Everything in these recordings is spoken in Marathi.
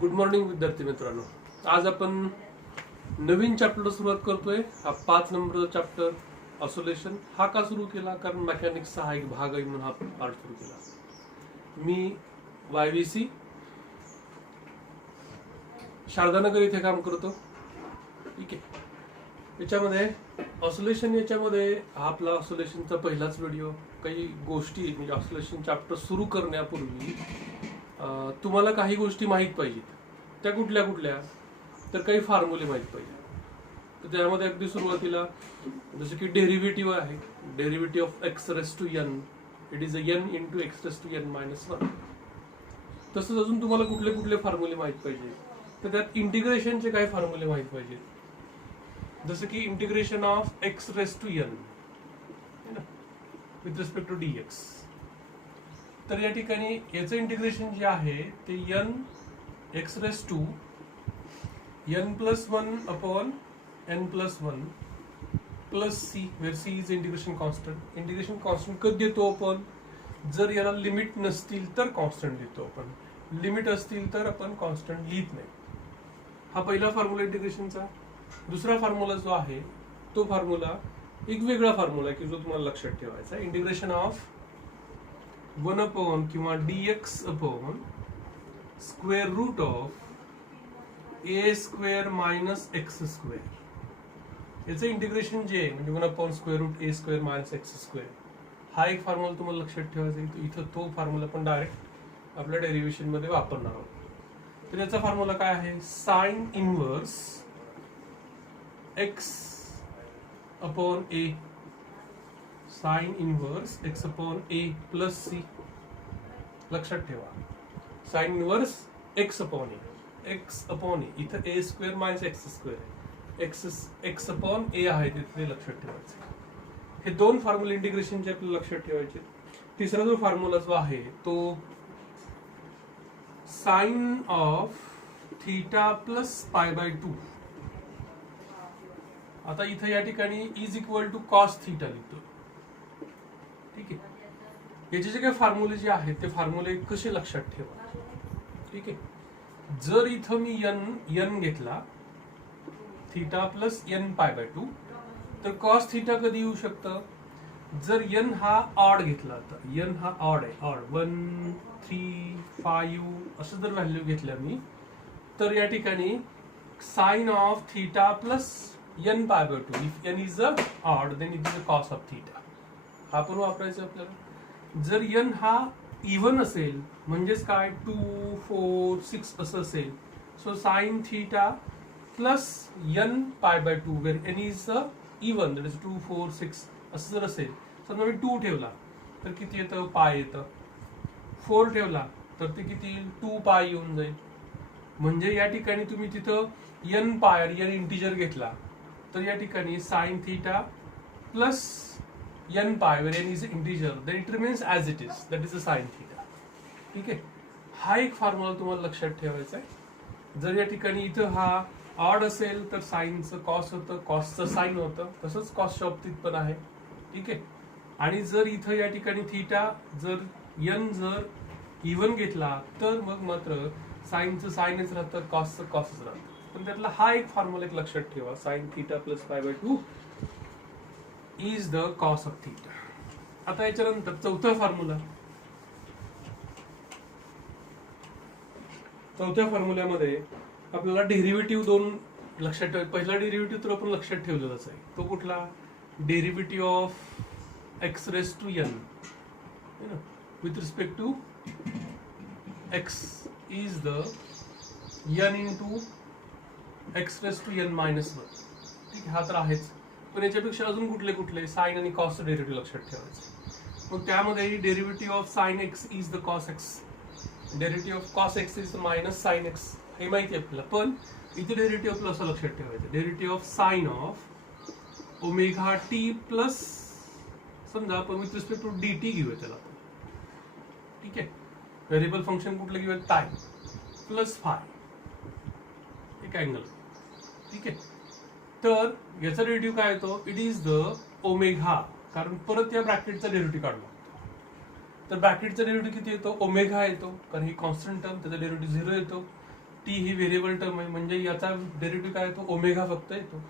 गुड मॉर्निंग विद्यार्थी मित्रांनो. आज आपण नवीन चॅप्टर सुरुवात करतोय. हा 5 नंबरचा चॅप्टर ऑसोलेशन. हा का सुरू केला? कारण मेकॅनिक्सचा हा एक भाग आहे म्हणून हा पार्ट सुरू केला. मी YVC शारदानगर इथे काम करतो. ठीक आहे. याच्यामध्ये ऑसोलेशन, याच्यामध्ये हा आपला ऑसोलेशनचा पहिलाच व्हिडिओ. काही गोष्टी म्हणजे ऑसोलेशन चॅप्टर सुरू करण्यापूर्वी तुम्हाला काही गोष्टी माहीत पाहिजेत. त्या कुठल्या कुठल्या? तर काही फॉर्म्युले माहीत पाहिजे. तर त्यामध्ये अगदी सुरुवातीला जसं की डेरिव्हेटिव्ह आहे. Derivative of x raise to N, it is a N into x raise to N minus 1. तसंच अजून तुम्हाला कुठले कुठले फॉर्म्युले माहीत पाहिजे. तर त्यात इंटिग्रेशनचे काही फॉर्म्युले माहीत पाहिजेत. जसं की integration of x raise to N with respect to dx. तर या ठिकाणी याचं इंटिग्रेशन जे आहे ते N X raise to N plus 1 upon N plus 1 plus C, where C is integration constant. Integration constant कधी देतो आपण? जर याला लिमिट नसतील तर कॉन्स्टंट देतो आपण, लिमिट असतील तर आपण कॉन्स्टंट लिहित नाही. हा पहिला फॉर्म्युला इंटिग्रेशनचा. दुसरा फॉर्म्युला जो आहे तो फॉर्म्युला एक वेगळा फॉर्म्युला आहे की जो तुम्हाला लक्षात ठेवायचा. इंटिग्रेशन ऑफ 1 अपॉन किंवा dx upon square root of A square minus X square. याचं इंटिग्रेशन जे आहे म्हणजे 1 upon square root A square minus X square, हा एक फॉर्म्युला तुम्हाला लक्षात ठेवायचा आहे. इथं तो फॉर्म्युला पण डायरेक्ट आपल्या डेरिव्हेशन मध्ये वापरणार आहोत. तर याचा फॉर्म्युला काय आहे? साइन इनवर्स एक्स अपॉन ए, साइन इनवर्स एक्स अपॉन ए प्लस सी. लक्षात ठेवा, साइन इनवर्स एक्स अपॉन ए, एक्स अपॉन ए. इथं ए स्क्वेअर मायनस एक्स स्क्वेअर आहे, एक्स अपॉन ए आहे तिथे लक्षात ठेवायचं. हे दोन फॉर्म्युला इंटिग्रेशनचे आपल्याला लक्षात ठेवायचे. तिसरा जो फॉर्म्युला जो आहे तो sine of theta plus pi by 2. आता इथं या ठिकाणी is equal to cos theta लिहितो. ठीक आहे. याचे जे काही फॉर्म्युले जे आहेत ते फॉर्म्युले कसे लक्षात ठेवा. ठीक आहे. जर इथं मी एन घेतला, theta plus N pi by 2, तर कॉस थीटा कधी येऊ शकतं? जर एन हा ऑड घेतला, तर एन हा ऑड आहे, ऑड 1 3 5 असं जर व्हॅल्यू घेतल्या मी, तर या ठिकाणी sine of theta plus N pi by 2, if n is a odd then it is a cos of theta. हा पण वापरायचा आपल्याला. जर एन हा इव्हन असेल म्हणजेच काय 2 4 6 असं असेल, so sine theta plus N pi by 2 where n is a even that is 2 4 6 असं जर असेल, समजा मी 2 ठेवला तर किती येतं? पाय येतं. 4 ठेवला तर ते किती येईल? 2 पाय येऊन जाईल. म्हणजे या ठिकाणी तुम्ही तिथं एन पाय एन इंटिजर घेतला तर या ठिकाणी sign theta plus N pi where n is integer then it remains as it is, that is a sine theta. ठीक आहे. हा एक फॉर्म्युला तुम्हाला लक्षात ठेवायचा आहे. जर या ठिकाणी इथं हा ऑड असेल तर साइनचं कॉस होतं, कॉसचं साइन होतं. तसंच कॉसच्या बाबतीत पण आहे. ठीक आहे. आणि जर इथं या ठिकाणी थीटा जर एन जर इव्हन घेतला तर मग मात्र साइनचं साइनच राहतं, कॉसचं कॉसच राहतं. पण त्यातला हा एक फॉर्म्युला एक लक्षात ठेवा, sign theta plus pi by 2 is the cos of theta. आता याच्यानंतर चौथा फॉर्म्युला. चौथ्या फॉर्म्युल्यामध्ये आपल्याला डेरिव्हेटिव्ह दोन लक्षात ठेवायचे. पहिला डेरिव्हेटिव्ह तर आपण लक्षात ठेवलेलाच आहे. तो कुठला? Derivative of x raise to N with respect to x is the n into x raise to N minus 1. ठीक आहे. हा तर आहेच. पण याच्यापेक्षा अजून कुठले कुठले साइन आणि कॉसचं डेरिव्हेटिव्ह लक्षात ठेवायचं. मग त्यामध्ये derivative of sine x is the cos x, derivative of cos x is the minus sine x, हे माहिती आहे आपल्याला. पण इथे डेरिव्हेटिव्ह आपलं असं लक्षात ठेवायचं, derivative of sine of omega t plus, समजा आपण with respect to d t घेऊया त्याला. ठीक आहे. व्हेरिएबल फंक्शन कुठलं घेऊया? टाइम प्लस फाय, एक अँगल. ठीक आहे. तर याचा डेरिव्हेटिव्ह काय येतो? इट इज द ओमेगा, कारण परत या ब्रॅकेटचा डेरिव्हेटिव्ह काढला. तर ब्रॅकेटचा डेरिव्हेटिव्ह किती येतो? ओमेगा येतो, कारण ही कॉन्स्टंट टर्म, त्याचा डेरिव्हेटिव्ह 0 येतो. टी ही व्हेरिएबल टर्म आहे, म्हणजे याचा डेरिव्हेटिव्ह काय येतो, ओमेगा फक्त येतो.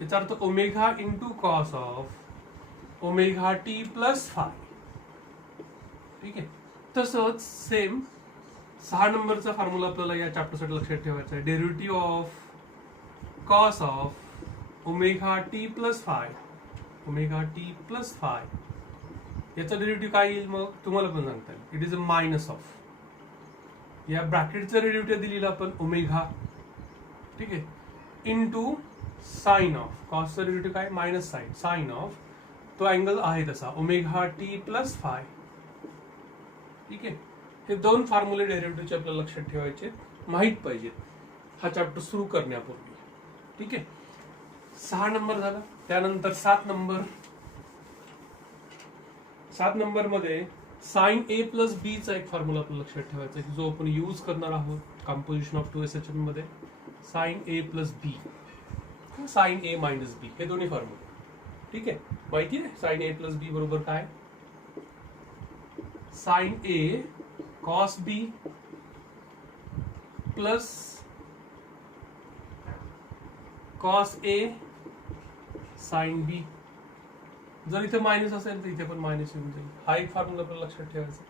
याचा अर्थ omega into cos of omega t plus five. ठीक आहे. तसंच सेम 6 नंबरचा फॉर्म्युला आपल्याला या चॅप्टरसाठी लक्षात ठेवायचा आहे. Derivative of cos of omega t plus five omega t plus five याचा डेरिव्हेटिव्ह काय येईल मग तुम्हाला पण सांगता येईल. It is a minus of या ब्रॅकेटचा डेरिव्हेटिव्ह दिलेला आपण ओमेगा. ठीक आहे. इनटू साइन ऑफ कॉसचा डेरिव्हेटिव्ह काय मायनस साइन ऑफ तो अँगल आहे तसा ओमेगा टी प्लस फाय. ठीक आहे. हे दोन फॉर्म्युले डेरिव्हेटिव्हचे आपल्याला लक्षात ठेवायचे, माहित पाहिजेत हा चॅप्टर सुरू करण्यापूर्वी. ठीक आहे. 6 नंबर झाला. त्यानंतर 7 नंबर मध्ये साइन ए प्लस बी चा एक फॉर्म्युला आपल्याला लक्षात ठेवायचा आहे, जो आपण यूज करणार आहोत कंपोजिशन ऑफ 2SHM मध्ये. साइन ए प्लस बी, साइन ए मायनस बी हे दोन्ही फॉर्म्युले. ठीक आहे. माहिती आहे साइन ए प्लस बी बरोबर काय, sign A cos B plus cos A sine B. जर इथे मायनस असेल तर इथे पण मायनस येऊन जाईल. हा एक फॉर्म्युला आपल्याला लक्षात ठेवायचा.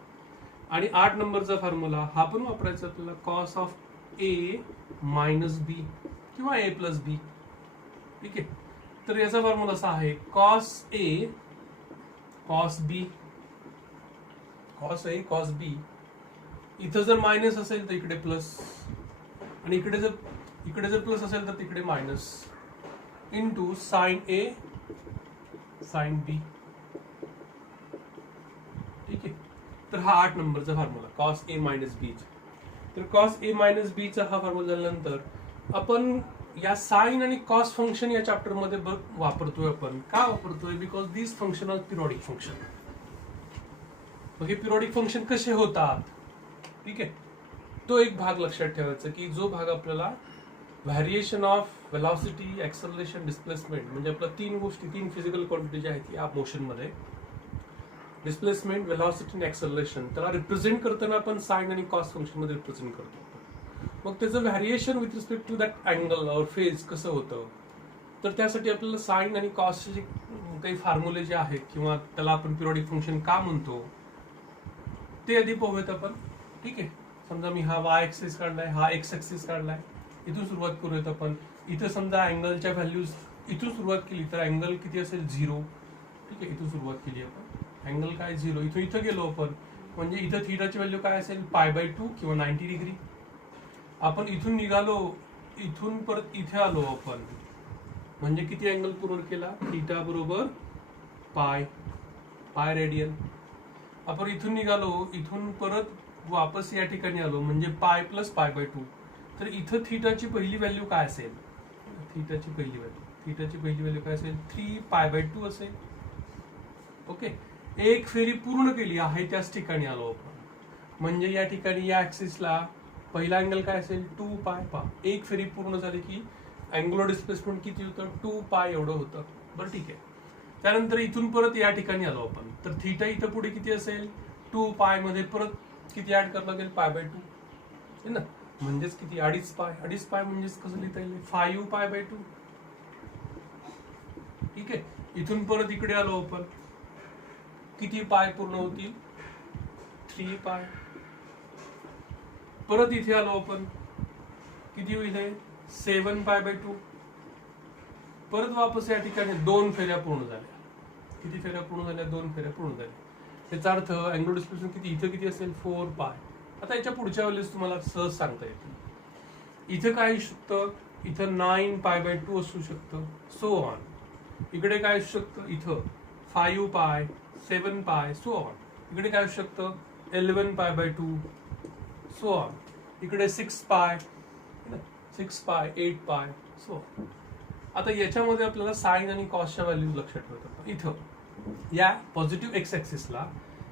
आणि 8 नंबरचा फॉर्म्युला हा पण वापरायचा आपल्याला, कॉस ऑफ ए मायनस बी किंवा ए प्लस बी. ठीक आहे. तर याचा फॉर्म्युला असा आहे, cos A cos B cos A cos बी. इथं जर मायनस असेल तर इकडे प्लस, आणि इकडे जर प्लस असेल तर तिकडे मायनस, इंटू साइन ए साइन बी. ठीक आहे. तर हा 8 नंबरचा फॉर्म्युला कॉस ए मायनस बी. तर कॉस ए मायनस बी चा हा फॉर्म्युला झाल्यानंतर आपण या साइन आणि कॉस फंक्शन या चॅप्टर मध्ये वापरतोय. आपण का वापरतोय, because this function are periodic function. मग हे पिरियडिक फंक्शन कसे होतात. ठीक आहे. तो एक भाग लक्षात ठेवायचा की जो भाग आपल्याला variation of velocity, acceleration, displacement, म्हणजे आपल्या 3 गोष्टी, 3 फिजिकल क्वांटिटी ज्या आहेत या मोशन मध्ये, डिस्प्लेसमेंट, वेलॉसिटी आणि एक्सेलरेशन, त्याला रिप्रेझेंट करताना आपण साइन आणि कॉस फंक्शन मध्ये रिप्रेझेंट करतो. मग त्याचं variation with respect to that angle or phase कसं होतं, तर त्यासाठी आपल्याला साइन आणि कॉसचे जे काही फॉर्म्युले जे आहेत किंवा त्याला आपण पिरियडिक फंक्शन का म्हणतो ते आधी पाहूयात आपण. ठीक आहे. समजा मी हा वाय एक्सिस काढलाय, हा एक्स एक्सिस काढलाय, इथून सुरुवात करूयात आपण. इथं समजा अँगलच्या व्हॅल्यूज इथून सुरुवात केली तर अँगल किती असेल 0. ठीक आहे. इथून सुरुवात केली आपण, अँगल काय 0. इथं गेलो आपण, म्हणजे इथं थीटाची व्हॅल्यू काय असेल π/2 किंवा 90 डिग्री. आपण इथून निघालो, इथून परत इथे आलो आपण, म्हणजे किती अँगल पूर्ण केला, थीटा बरोबर पाय रेडियन. आपण इथून निघालो, इथून परत वापस या ठिकाणी आलो, म्हणजे पाय प्लस π/2. तर इथं थीटाची पहिली व्हॅल्यू काय असेल, थीटाची पहिली व्हॅल्यू काय असेल 3π/2 असेल. ओके. एक फेरी पूर्ण केली आहे त्याच ठिकाणी आलो आपण, म्हणजे या ठिकाणी या ऍक्सिसला पहिला अँगल काय असेल 2π. एक फेरी पूर्ण झाली की अँग्युलर डिस्प्लेसमेंट किती होतं 2π एवढं होतं. बरं ठीक आहे. त्यानंतर इथून परत या ठिकाणी आलो आपण, तर थीटा इथं पुढे किती असेल 2π मध्ये परत किती ऍड करावं लागेल π/2 है ना, म्हणजेच किती 2.5π म्हणजेच कसं लिहिता येईल 5π/2. ठीक आहे. इथून परत इकडे आलो आपण, किती पाय पूर्ण होतील 3π. परत इथे आलो आपण, किती होईल 7π/2. परत वापस या ठिकाणी 2 फेऱ्या पूर्ण झाल्या. किती फेऱ्या पूर्ण झाल्या 2 फेऱ्या पूर्ण झाल्या. त्याचा अर्थ अँग्युलर डिस्प्लेसमेंट किती इथं किती असेल 4π. आता याच्या पुढच्या व्हॅल्यूज तुम्हाला सहज सांगता येतील. इथं काय असू शकतं, इथं 9π/2 असू शकतं, सो ऑन. इकडे काय असू शकतं, इथं 5π, 7π, सो ऑन. इकडे काय असू शकतं 11π/2, सो ऑन. इकडे 6π, 8π, सो ऑन. आता याच्यामध्ये आपल्याला साइन आणि कॉसच्या व्हॅल्यूज लक्षात ठेवतात. इथं या पॉझिटिव्ह एक्स ऍक्सिसला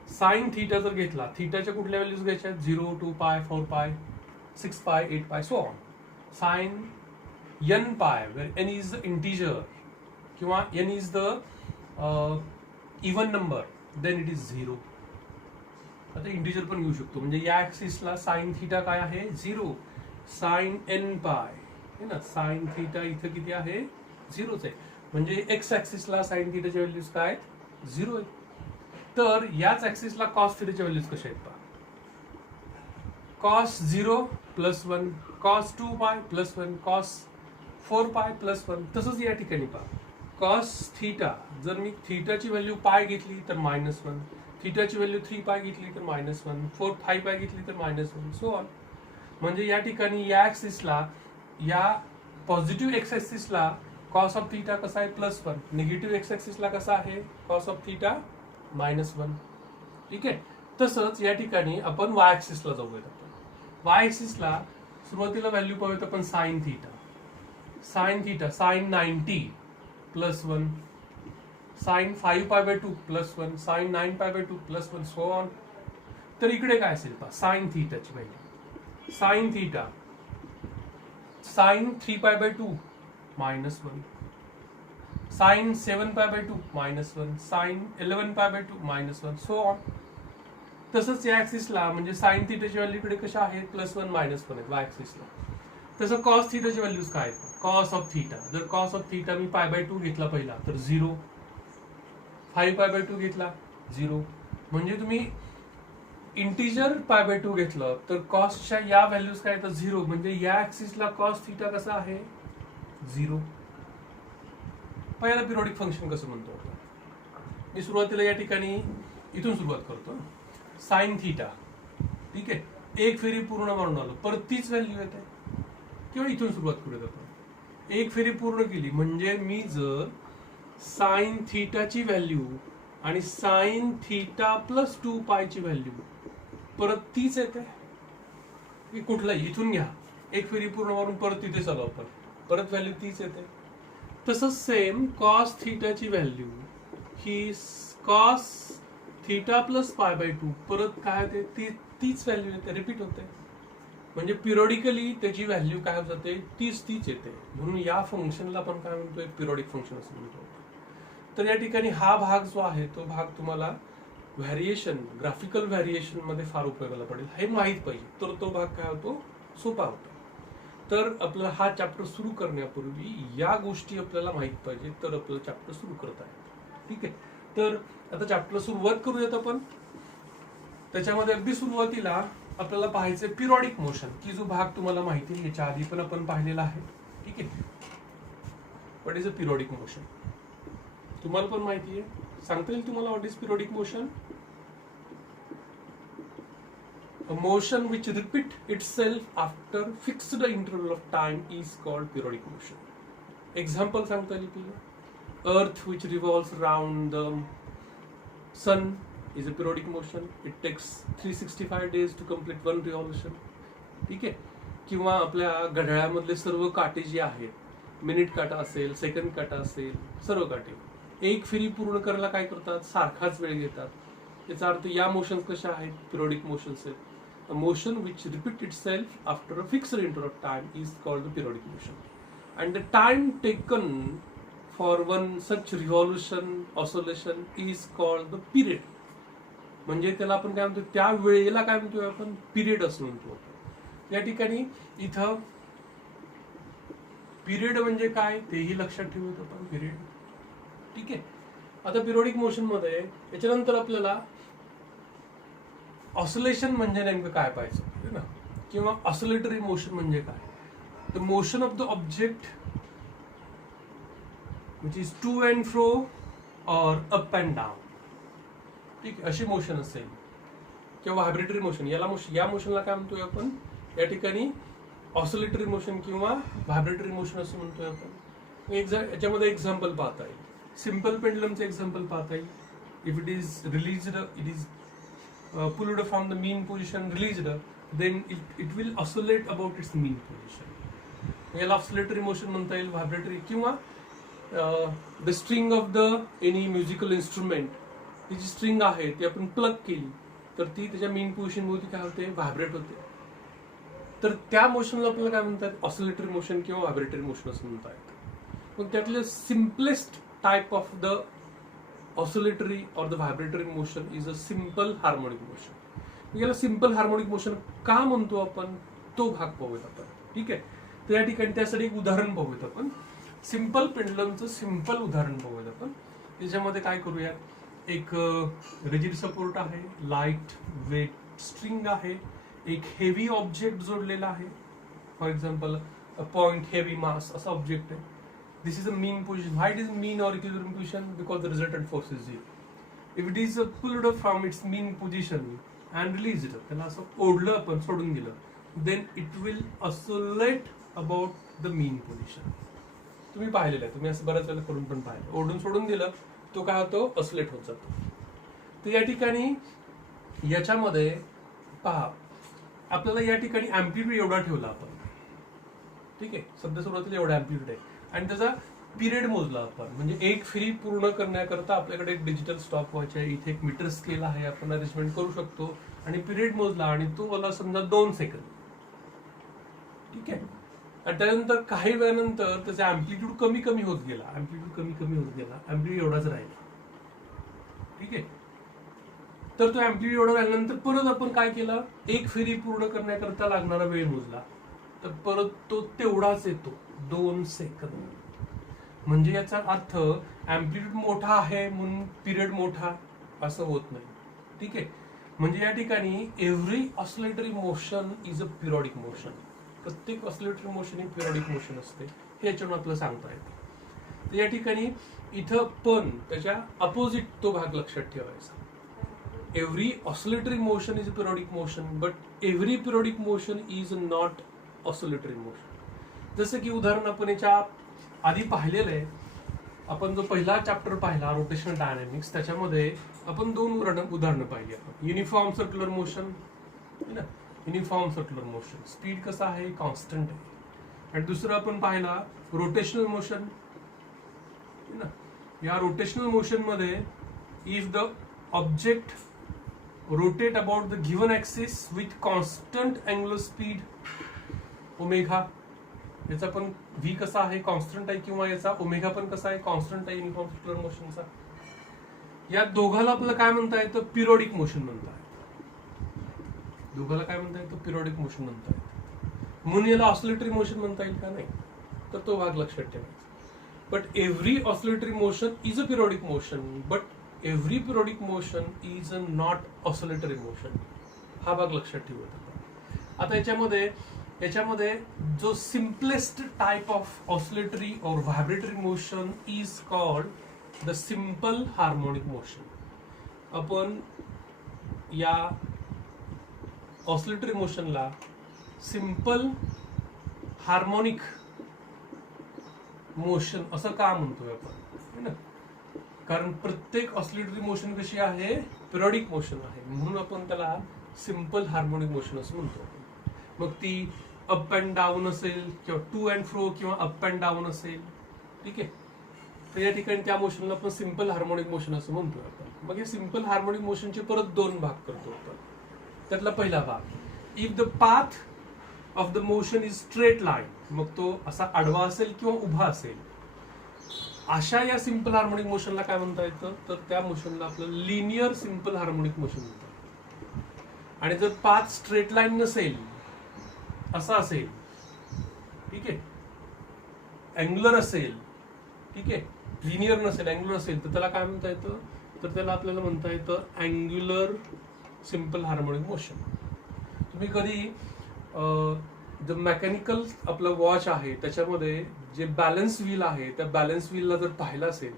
साइन थीटा जर घेतला, थीटाच्या कुठल्या व्हॅल्यूज घ्यायच्या 0, 2π, 4π, 6π, 8π, so on. Sine nπ where n is the integer किंवा n is the even number, then it is 0. आता इंटिजर पण घेऊ शकतो, म्हणजे या ऍक्सिसला साइन थीटा काय आहे 0, साइन एन पाय है ना, साइन थीटा इथं किती आहे, 0च आहे. म्हणजे एक्स ऍक्सिसला साइन थीटाच्या व्हॅल्यूज काय आहेत, 0 आहेत. तर याच ऍक्सिसला कॉस थीटाच्या व्हॅल्यूज कशा आहेत पहा. कॉस 0 प्लस 1, कॉस 2 पाय प्लस 1, कॉस 4 पाय प्लस 1. तसंच या ठिकाणी पहा, कॉस थीटा जर मी थीटाची व्हॅल्यू पाय घेतली तर -1, थीटाची व्हॅल्यू 3 पाय घेतली तर -1, 5 पाय घेतली तर -1, सो ऑन. म्हणजे या ठिकाणी या ऍक्सिसला, या पॉझिटिव्ह एक्स ऍक्सिसला कॉस ऑफ थीटा कसा आहे, +1. निगेटिव्ह एक्स ऍक्सिसला कसा आहे, कॉस ऑफ थीटा -1. ठीक आहे. तसंच या ठिकाणी आपण वाय ऍक्सिसला जाऊयात. आपण वाय ऍक्सिसला सुरुवातीला व्हॅल्यू पाहूयात आपण sine theta. Sine 90 +1, sine 5π/2 +1, sine 9π/2 +1, so on. तर इकडे काय असेल पहा, साइन थीटाची value, sine theta sine 3π/2 -1, sine 7π/2 -1, sine 11π/2 -1, so on. तसंच या ऍक्सिसला म्हणजे साइन थीटाची व्हॅल्यू इकडे कशा आहेत, +1 -1 आहेत वाय ऍक्सिसला. तसं कॉस थीटाची व्हॅल्यूज काय आहेत, कॉस ऑफ थीटा, जर कॉस ऑफ थीटा मी π/2 घेतला पहिला तर 0, 5π/2 घेतला 0. म्हणजे तुम्ही इंटिजर π/2 घेतलं तर कॉसच्या या व्हॅल्यूज काय तर 0. म्हणजे या ऍक्सिसला कॉस थीटा कसा आहे, 0. पहिला पिरियडिक फंक्शन कसं म्हणतो आपण. मी सुरुवातीला या ठिकाणी इथून सुरुवात करतो, साइन थीटा. ठीक आहे, एक फेरी पूर्ण मारून आलो, परत तीच व्हॅल्यू येते. किंवा इथून सुरुवात करूयात आपण, एक फेरी पूर्ण केली म्हणजे मी जर साइन थीटाची व्हॅल्यू आणि साइन थीटा +2 पायची व्हॅल्यू परत तीच येते, कुठलाही इथून घ्या, एक फेरी पूर्ण मारून परत तिथेच आलो आपण, परत व्हॅल्यू तीच येते. तसंच सेम कॉस थीटाची व्हॅल्यू ही कॉस थीटा +π/2 परत काय होते, तीच व्हॅल्यू येते, रिपीट होते. म्हणजे पिरियडिकली त्याची व्हॅल्यू काय होत जाते, तीच येते. म्हणून या फंक्शनला आपण काय म्हणतोय, पिरियडिक फंक्शन असं म्हणतो. तर या ठिकाणी हा भाग जो आहे तो भाग तुम्हाला व्हॅरिएशन, ग्राफिकल व्हॅरिएशन मध्ये फार उपयोगाला पडेल, हे माहीत पाहिजे, तर तो भाग काय होतो, सोपा होतो. तर आपल्याला हा चॅप्टर सुरू करण्यापूर्वी या गोष्टी आपल्याला माहित पाहिजे, तर आपल्याला चॅप्टर सुरू करता येईल. ठीक आहे. तर आता चॅप्टर सुरुवात करूयात आपण. त्याच्यामध्ये अगदी सुरुवातीला आपल्याला पाहायचं पिरियडिक मोशन, की जो भाग तुम्हाला माहिती आहे, याच्या आधी पण आपण पाहिलेला आहे. ठीक आहे. What is a periodic motion, तुम्हाला पण माहिती आहे, सांगता येईल तुम्हाला what is periodic motion. A motion which repeat itself after fixed interval of time is called periodic motion. Example सांगता येईल तुला, Earth which revolves around the sun is a periodic motion. It takes 365 days to complete one revolution. ठीक आहे. किंवा आपल्या घड्याळामधले सर्व काटे जे आहेत, मिनिट काटा असेल, सेकंड काटा असेल, सर्व काटे एक फेरी पूर्ण करायला काय करतात, सारखाच वेळ घेतात. याचा अर्थ या मोशन्स कशा आहेत, पिरियडिक मोशन्स आहेत. A motion which repeats itself after a fixed interval of time is called the periodic motion. And the time taken for one such revolution, oscillation is called the period. म्हणजे त्याला आपण काय म्हणतो, त्या वेळेला काय म्हणतोय आपण, पिरियड असं म्हणतो. या ठिकाणी इथं पिरियड म्हणजे काय तेही लक्षात ठेवूयात आपण, पिरियड. ठीक आहे. आता पिरियडिक मोशन मध्ये याच्यानंतर आपल्याला ऑसिलेशन म्हणजे नेमकं काय पाहायचं ना, किंवा ऑसिलेटरी मोशन म्हणजे काय, the motion of the object which is to and fro or up and down. ठीक आहे, अशी मोशन असेल. किंवा व्हायब्रेटरी मोशन, या मोशनला काय म्हणतोय आपण, या ठिकाणी ऑसिलेटरी मोशन किंवा व्हायब्रेटरी मोशन असं म्हणतोय आपण. याच्यामध्ये एक्झाम्पल पाहता येईल, सिंपल पेंडुलमचे एक्झाम्पल पाहता येईल. If it is released, it is pulled from the mean position, released, then it will oscillate about its mean position. याला ऑसिलेटरी मोशन म्हणता येईल, व्हायब्रेटरी. किंवा the string of the any musical instrument, ती जी स्ट्रिंग आहे ती आपण प्लग केली तर ती त्याच्या मेन पोझिशन मध्ये काय होते, व्हायब्रेट होते. तर त्या मोशनला आपल्याला काय म्हणतात, ऑसिलेटरी मोशन किंवा व्हायब्रेटरी मोशन असं म्हणता येतं. मग त्यातलं simplest type of the oscillatory or the vibratory motion is a simple harmonic motion. याला सिंपल हार्मोनिक मोशन का म्हणतो आपण, तो भाग पाहूयात आपण. ठीक आहे. तर या ठिकाणी त्यासाठी एक उदाहरण बघूयात आपण. सिंपल पेंडुलमचं सिंपल उदाहरण बघूयात आपण. त्याच्यामध्ये काय करूया, एक रिजिड सपोर्ट आहे, लाईट वेट स्ट्रिंग आहे, एक हेवी ऑब्जेक्ट जोडलेला आहे, for example a point heavy mass असा ऑब्जेक्ट आहे. This is a mean position. Why it is mean or equilibrium position? Because the resultant force is 0. If it is pulled from its mean position and released, त्याला असं ओढलं आपण, सोडून दिलं, then it will oscillate about the mean position. तुम्ही पाहिलेलं आहे, तुम्ही असं बऱ्याच वेळेला करून पण पाहिलं. ओढून सोडून दिलं, तो काय होतो, ऑसिलेट होत जातो. तर या ठिकाणी याच्यामध्ये पहा, आपल्याला या ठिकाणी अँप्लिट्यूड एवढा ठेवला आपण, ठीक आहे, सध्या सुरुवातीला एवढा अँप्लिट्यूड आहे, आणि त्याचा पिरियड मोजला आपण. म्हणजे एक फेरी पूर्ण करण्याकरता आपल्याकडे एक डिजिटल स्टॉप वॉच आहे, इथे एक मीटर स्केल आहे, आपण अरेंजमेंट करू शकतो, आणि पिरियड मोजला आणि तो मला समजा 2 सेकंद, ठीक आहे. आणि त्यानंतर काही वेळानंतर त्याचा अँप्लिट्यूड कमी कमी होत गेला, अँप्लिट्यूड एवढाच राहिला, ठीक आहे. तर तो अँप्लिट्यूड एवढा राहिल्यानंतर परत आपण काय केलं, एक फेरी पूर्ण करण्याकरता लागणारा वेळ मोजला, तर परत तो तेवढाच येतो, 2 सेकंद. म्हणजे याचा अर्थ अँप्लिट्यूड मोठा आहे म्हणून पिरियड मोठा असं होत नाही, ठीक आहे. म्हणजे या ठिकाणी every oscillatory motion is a periodic motion. प्रत्येक ऑसिलेटरी मोशन ही पिरियडिक मोशन असते, हे याच्यावरून आपल्याला सांगता येतं. तर या ठिकाणी इथं पण त्याच्या अपोजिट तो भाग लक्षात ठेवायचा. Every oscillatory motion is a periodic motion, but every periodic motion is not oscillatory motion. जसं की उदाहरण आपण याच्या आधी पाहिलेलं आहे. आपण जो पहिला चॅप्टर पाहिला रोटेशनल डायनॅमिक्स, त्याच्यामध्ये आपण 2 उदाहरणं पाहिली आपण. Uniform circular motion, uniform circular motion, speed कसा आहे, कॉन्स्टंट आहे. आणि दुसरं आपण पाहिला रोटेशनल मोशन. या रोटेशनल मोशन मध्ये if the object rotate about the given axis with constant angular speed omega, याचा पण व्ही कसा आहे, कॉन्स्टंट आहे, किंवा याचा ओमेगा पण कसा आहे, कॉन्स्टंट आहे युनिफॉर्म सर्क्युलर मोशनचा. या दोघाला आपल्याला काय म्हणता येतं, पिरियडिक मोशन म्हणता येतं. दोघाला काय म्हणता येतं, पिरियडिक मोशन म्हणता येतं. म्हणून याला ऑसिलेटरी मोशन म्हणता येईल का, नाही. तर तो भाग लक्षात ठेवायचा. But every oscillatory motion is a periodic motion, but every periodic motion is a not oscillatory motion. हा भाग लक्षात ठेवत. आता याच्यामध्ये जो simplest type of oscillatory or vibratory motion is called the simple harmonic motion. आपण या ऑसिलेटरी मोशनला सिंपल हार्मोनिक मोशन असं का म्हणतोय आपण, कारण प्रत्येक ऑसिलेटरी मोशन कशी आहे, पिरियडिक मोशन आहे, म्हणून आपण त्याला सिंपल हार्मोनिक मोशन असं म्हणतो. मग ती अप अँड डाऊन असेल, किंवा टू अँड फ्रो, किंवा अप अँड डाऊन असेल, ठीक आहे. तर या ठिकाणी त्या मोशनला आपण सिंपल हार्मोनिक मोशन असं म्हणतोय आपण. मग या सिंपल हार्मोनिक मोशनचे परत 2 भाग करतो आपण. त्यातला पहिला भाग, if the path of the motion is straight line, मग तो असा आडवा असेल किंवा उभा असेल, अशा या सिंपल हार्मोनिक मोशनला काय म्हणता येतं, तर त्या मोशनला आपलं लिनियर सिंपल हार्मोनिक मोशन म्हणतात. आणि जर पाथ स्ट्रेट लाईन नसेल, असा असेल, ठीक आहे, अँग्युलर असेल, ठीक आहे, लिनियर नसेल, अँग्युलर असेल, तर त्याला काय म्हणता येतं, तर त्याला आपल्याला म्हणता येतं अँग्युलर सिंपल हार्मोनिक मोशन. तुम्ही कधी जो मेकॅनिकल आपलं वॉच आहे त्याच्यामध्ये जे बॅलन्स व्हील आहे, त्या बॅलन्स व्हीलला जर पाहिलं असेल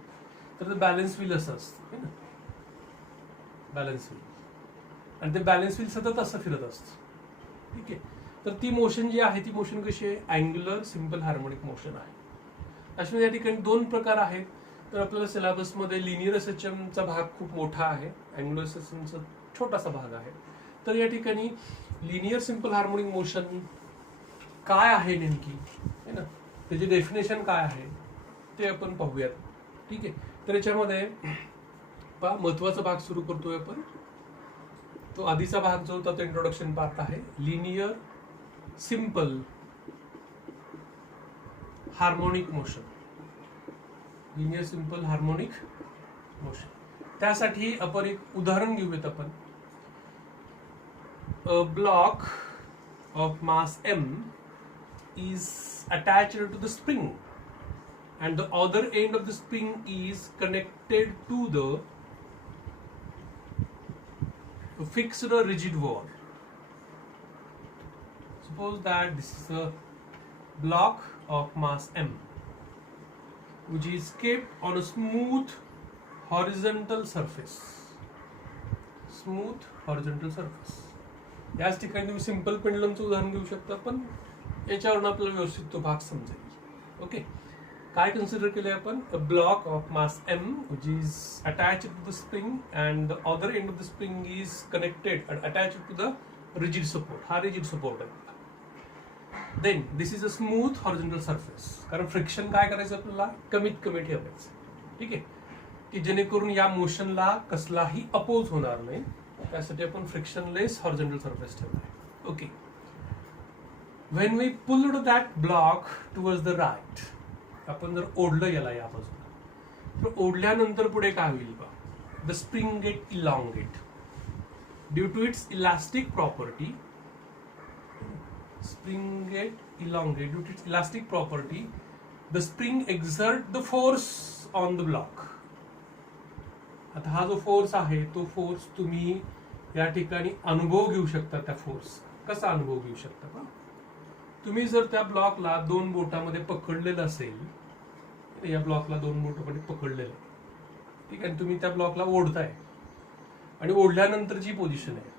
तर ते बॅलन्स व्हील असं असतं, बॅलन्स व्हील, आणि ते बॅलन्स व्हील सतत असं फिरत असतं, ठीक आहे. तर ती मोशन जी आहे ती मोशन कशी आहे, अँग्युलर सिंपल हार्मोनिक मोशन आहे. अशा या ठिकाणी 2 प्रकार आहेत. तर आपल्याला सिलेबसमध्ये लिनियर एसएचएमचा भाग खूप मोठा आहे, अँग्युलर एसएचएमचा छोटासा भाग आहे. तर या ठिकाणी लिनियर सिंपल हार्मोनिक मोशन काय आहे नेमकी, है ना, त्याची डेफिनेशन काय आहे ते आपण पाहूयात, ठीक आहे. तर याच्यामध्ये महत्वाचा भाग सुरू करतोय आपण. तो आधीचा भाग जो होता तो इंट्रोडक्शन पार्ट आहे, linear simple harmonic motion. Linear simple harmonic motion, त्यासाठी आपण एक उदाहरण घेऊयात आपण. A block of mass m is attached to the spring and the other end of the spring is connected to the fixed rigid wall. Suppose that this is a block of mass m which is kept on a smooth horizontal surface. Smooth horizontal surface. याच ठिकाणी तुम्ही सिंपल पेंडुलमचं उदाहरण देऊ शकता, पण याच्यावरून आपल्याला व्यवस्थित तो भाग समजेल. ओके, काय कन्सिडर केलंय आपण? A block of mass m which is attached to the spring and the other end of the spring is connected and attached to the rigid support. हा rigid support आहे. Then this is a smooth horizontal surface. कारण फ्रिक्शन काय करायचं आपल्याला? कमीत कमी ठेवायचं. ठीक आहे, की जेणेकरून या मोशनला कसलाही अपोज होणार नाही, त्यासाठी आपण फ्रिक्शनलेस हॉरिझॉन्टल सरफेस ठेवलाय. Okay, when we pulled that block towards the right, आपण जर ओढलं याला या बाजूला, तर ओढल्यानंतर पुढे काय होईल बा? The spring get elongate due to its elastic property. Spring get elongate due to its elastic property. The spring exert the force on the block. आता हा जो फोर्स आहे तो फोर्स तुम्ही या ठिकाणी अनुभव घेऊ शकता. त्या फोर्स कसा अनुभव घेऊ शकता का? तुम्ही जर त्या ब्लॉकला दोन बोटामध्ये पकडलेलं असेल, या ब्लॉकला दोन बोटामध्ये पकडलेलं, ठीक आहे, तुम्ही त्या ब्लॉकला ओढताय आणि ओढल्यानंतर जी पोझिशन आहे,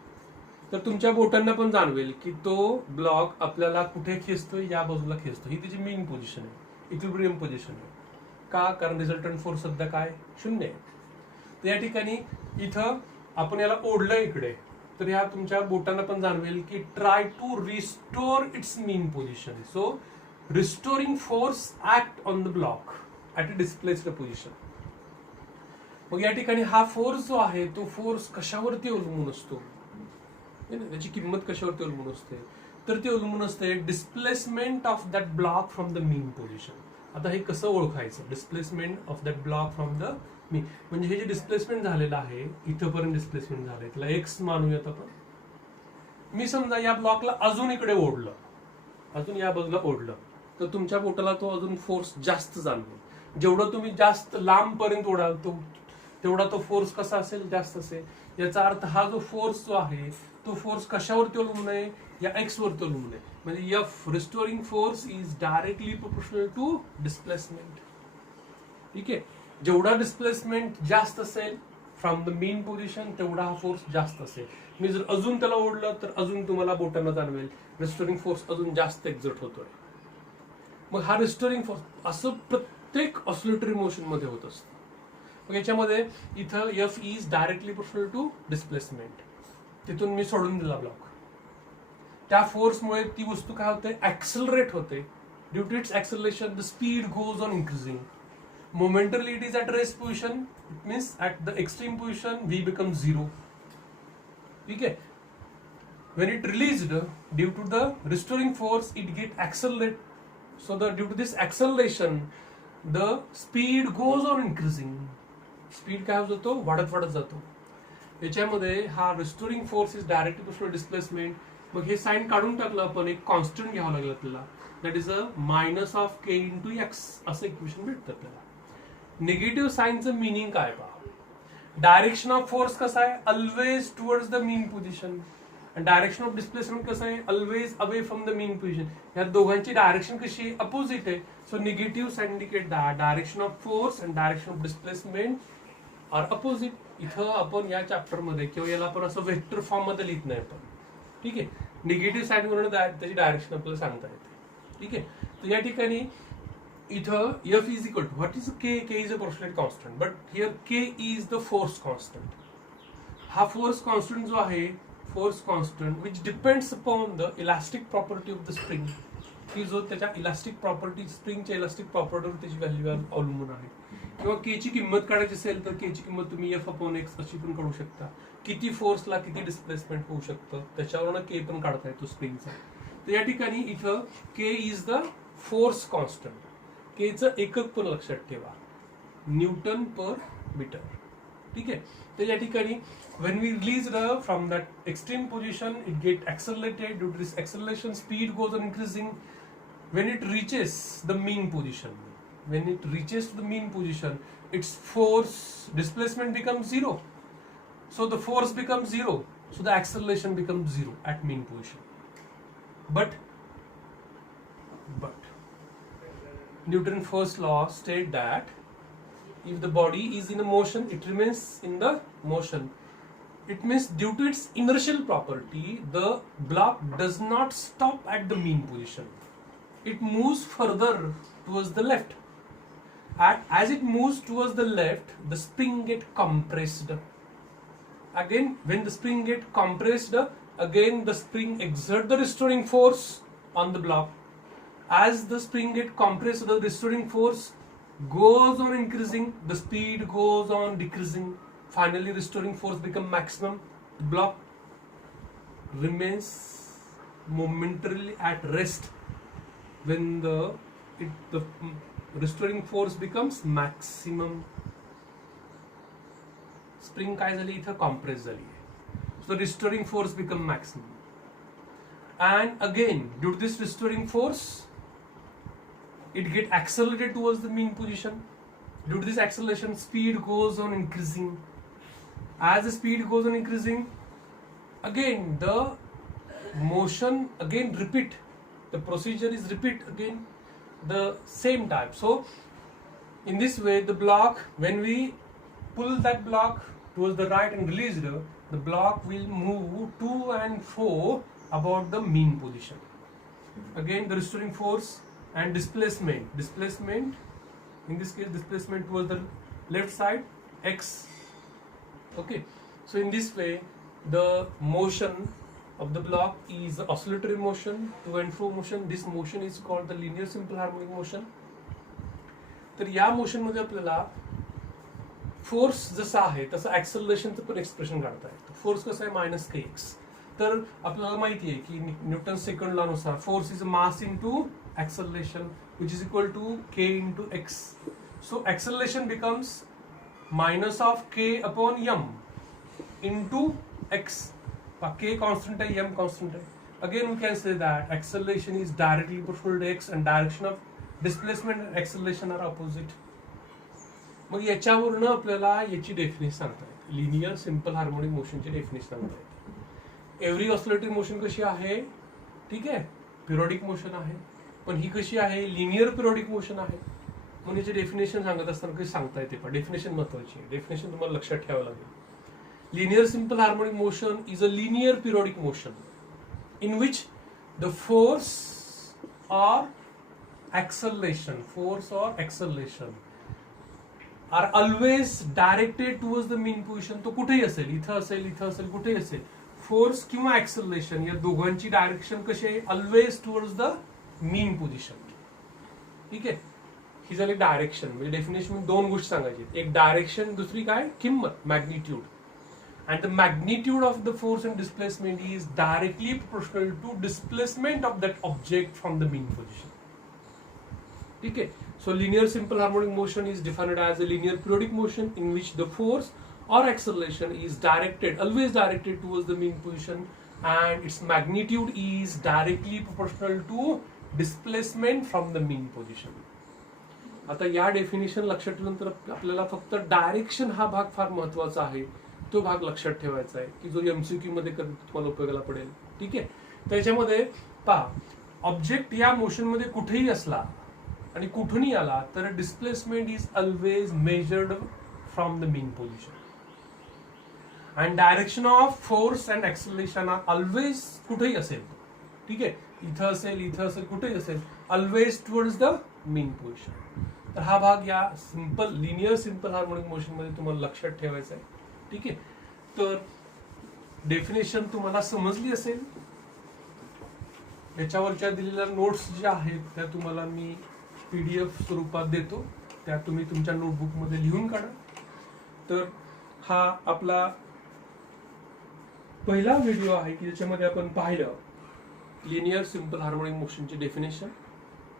तर तुमच्या बोटांना पण जाणवेल की तो ब्लॉक आपल्याला कुठे खेचतोय, या बाजूला खेचतोय. ही त्याची मेन पोझिशन आहे, इक्विलिब्रियम पोझिशन आहे. का? कारण रिझल्टंट फोर्स सध्या काय? 0 आहे. तर या ठिकाणी इथं आपण याला ओढलं इकडे, तर ह्या तुमच्या बोटांना पण जाणवेल की try to restore its mean position. So restoring force act on the block at a displaced position. मग या ठिकाणी हा फोर्स जो आहे तो फोर्स कशावरती अवलंबून असतो? त्याची किंमत कशावरती अवलंबून असते? तर ती अवलंबून असते displacement of that block from the mean position. आता हे कसं ओळखायचं? Displacement of that block from the me, म्हणजे हे जे डिस्प्लेसमेंट झालेलं आहे, इथंपर्यंत डिस्प्लेसमेंट झालंय, त्याला एक्स मानूयात आपण. मी समजा या ब्लॉकला अजून इकडे ओढलं, अजून या बाजूला ओढलं, तर तुमच्या बोटाला तो अजून फोर्स जास्त जाणवेल. जेवढं तुम्ही जास्त लांब पर्यंत ओढाल तेवढा तो फोर्स कसा असेल? जास्त असेल. याचा अर्थ हा जो फोर्स जो आहे तो फोर्स कशावरती अवलंबून आहे? या एक्स वरती अवलंबून आहे. म्हणजे F restoring force is directly proportional to displacement. ठीक आहे, जेवढा डिस्प्लेसमेंट जास्त असेल फ्रॉम द मेन पोझिशन तेवढा हा फोर्स जास्त असेल. मी जर अजून त्याला ओढलं तर अजून तुम्हाला बोटांना जाणवेल रिस्टोरिंग फोर्स अजून जास्त एक्झर्ट होतोय. मग हा रिस्टोरिंग फोर्स असं प्रत्येक ऑसिलेटरी मोशन मध्ये होत असतं. मग याच्यामध्ये इथं F is directly proportional to displacement. तिथून मी सोडून दिला ब्लॉक, त्या फोर्समुळे ती वस्तू काय होते? ऍक्सेलरेट होते. Due to its acceleration the speed goes on increasing. Momentarily it is at rest position, it means at the extreme position v becomes 0. Okay, when it released due to the restoring force it get accelerate. So due to this acceleration the speed goes on increasing. Speed काय होत जातो? वाढत वाढत जातो. याच्यामध्ये हा restoring force is directly proportional displacement. मग हे साइन काढून टाकलं आपण, एक कॉन्स्टंट घ्यावं लागलं आपल्याला, that is a minus of K into x असं इक्वेशन भेटतं आपल्याला. निगेटिव्ह साइनचं मिनिंग काय पहा? डायरेक्शन ऑफ फोर्स कसा आहे? Always towards the mean position. आणि डायरेक्शन ऑफ डिस्प्लेसमेंट कसं आहे? Always away from the mean position. या दोघांची डायरेक्शन कशी आहे? अपोजिट आहे. So negative sign indicate that direction of force and direction of displacement are opposite. इथं आपण या चॅप्टर मध्ये किंवा याला आपण असं वेक्टर फॉर्म मध्ये लिहित नाही आपण. ठीक आहे, निगेटिव्ह साइन वरून त्याची डायरेक्शन आपल्याला सांगता येते. ठीक आहे, तर या ठिकाणी इथं F is equal to what is K? K is a portional constant, but here K is the force constant. हा फोर्स कॉन्स्टंट जो आहे, force constant which depends upon the elastic property of the spring. की जो त्याच्या इलास्टिक प्रॉपर्टी, स्प्रिंगच्या इलास्टिक प्रॉपर्टीवर त्याची व्हॅल्यू अवलंबून आहे. किंवा के ची किंमत काढायची असेल तर के ची किंमत तुम्ही एफ अपॉन एक्स अशी पण काढू शकता. किती फोर्सला किती डिस्प्लेसमेंट होऊ शकतं त्याच्यावरून के पण काढता येतो स्प्रिंगचा. तर या ठिकाणी इथं के इज द फोर्स कॉन्स्टंट. के चं एकक पण लक्षात ठेवा, न्यूटन पर मीटर. ठीक आहे, तर या ठिकाणी when we released from that extreme position it get accelerated. Due to this acceleration speed goes on increasing. when it reaches the mean position, its force displacement becomes zero. So the force becomes zero, so the acceleration becomes zero at mean position. But Newton's first law states that if the body is in a motion, it remains in the motion. It means due to its inertial property, the block does not stop at the mean position. It moves further towards the left. As it moves towards the left, the spring gets compressed. Again, when the spring gets compressed, again the spring exerts the restoring force on the block. As the spring gets compressed, the restoring force goes on increasing, the speed goes on decreasing. Finally, restoring force becomes maximum. The block remains momentarily at rest when the restoring force becomes maximum. Spring काय झाली इथं कॉम्प्रेस झाली आहे, so restoring force become maximum. And again, due to this restoring force, it get accelerated towards the mean position. Due to this acceleration, speed goes on increasing. As the speed goes on increasing, again the motion again repeat. The procedure is repeat again the same type. So in this way, the block, when we pull that block towards the right and release it, the block will move to and fro about the mean position. Again, the restoring force and displacement, in this case displacement towards the left side, x. Okay, so in this way the motion of the block is the oscillatory motion, to and fro motion. This motion is called the linear simple harmonic motion. तर या मोशन मध्ये आपल्याला फोर्स जसा आहे तसं ऍक्सलरेशनचं पण एक्सप्रेशन काढता येतं. फोर्स कसं आहे -kx. तर आपल्याला माहिती आहे की न्यूटन सेकंड लॉ नुसार force is mass into acceleration, which is equal to k into x. So acceleration becomes minus of k upon m into x. K constant है, m constant है. Again we can say that acceleration is directly proportional to x and direction of displacement and acceleration are opposite. मग याच्यावरून आपल्याला याची डेफिनेशन सांगता येते. लिनियर सिंपल हार्मोनिक मोशनची डेफिनेशन सांगता येते. एव्हरी ऑसिलेटरी मोशन कशी आहे, ठीक आहे, पिरियडिक मोशन आहे, पण ही कशी आहे, लिनियर पिरियडिक मोशन आहे. म्हणून याची डेफिनेशन सांगत असताना कशी सांगता येते, पण डेफिनेशन महत्वाची आहे. डेफिनेशन तुम्हाला लक्षात ठेवावं लागेल. Linear simple harmonic motion is a linear periodic motion in which the force or acceleration are always directed towards the mean position. तो कुठेही असेल, इथं असेल, कुठेही असेल, फोर्स किंवा ऍक्सलरेशन या दोघांची डायरेक्शन कशी आहे, always towards the mean position. ठीक आहे, ही झाली डायरेक्शन. म्हणजे डेफिनेशन दोन गोष्टी सांगायची, एक डायरेक्शन, दुसरी काय, किंमत, magnitude. And the magnitude of the force and displacement is directly proportional to displacement of that object from the mean position. Okay, so linear simple harmonic motion is defined as a linear periodic motion in which the force or acceleration is always directed towards the mean position, and its magnitude is directly proportional to displacement from the mean position. आता या डेफिनेशन लक्षात ठेवल्यानंतर आपल्याला फक्त डायरेक्शन हा भाग फार महत्वाचा आहे, तो भाग लक्षात ठेवायचा आहे की जो एमसीक्यू मध्ये तुम्हाला उपयोगाला पडेल. ठीक आहे, त्याच्यामध्ये पहा, ऑब्जेक्ट या मोशन मध्ये कुठेही असला आणि कुठूनही आला तर displacement is always measured from the mean position, and direction of force and acceleration are always, कुठेही असेल, ठीक आहे, इथं असेल, कुठेही असेल, always towards the mean position. तर हा भाग या लिनियर सिंपल हार्मोनिक मोशन मध्ये तुम्हाला लक्षात ठेवायचा आहे. ठीक आहे, तर डेफिनेशन तुम्हाला समजली असेल. याच्यावरच्या दिलेल्या नोट्स ज्या आहेत त्या तुम्हाला मी PDF स्वरूपात देतो, त्या तुम्ही तुमच्या नोटबुक मध्ये लिहून काढा. तर हा आपला पहिला व्हिडिओ आहे की ज्याच्यामध्ये आपण पाहिलं लिनियर सिंपल हार्मोनिक मोशनचे डेफिनेशन.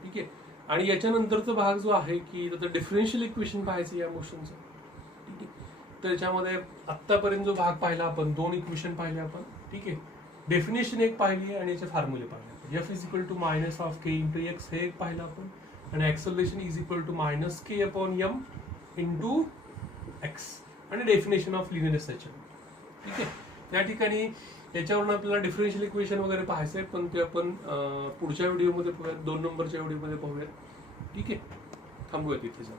ठीक आहे, आणि याच्यानंतरचा भाग जो आहे की त्याचं डिफरन्शियल इक्वेशन पाहायचं या मोशनचं. ठीक आहे, त्याच्यामध्ये आतापर्यंत जो भाग पाहिला आपण, दोन इक्वेशन पाहिले आपण. ठीक आहे, डेफिनेशन एक पाहिली आणि याचे फॉर्म्युले पाहिले. F is equal to minus of K into x हे एक पाहिलं आपण, आणि acceleration is equal to minus K upon m into x, आणि डेफिनेशन ऑफ लिनिअर. ठीक आहे. या ठिकाणी याच्यावरून आपल्याला डिफरन्शियल इक्वेशन वगैरे पाहायचं आहे, पण ते आपण पुढच्या व्हिडिओमध्ये पाहूयात, 2 नंबरच्या व्हिडिओमध्ये पाहूयात. ठीक आहे, थांबूया तिथे जाऊ.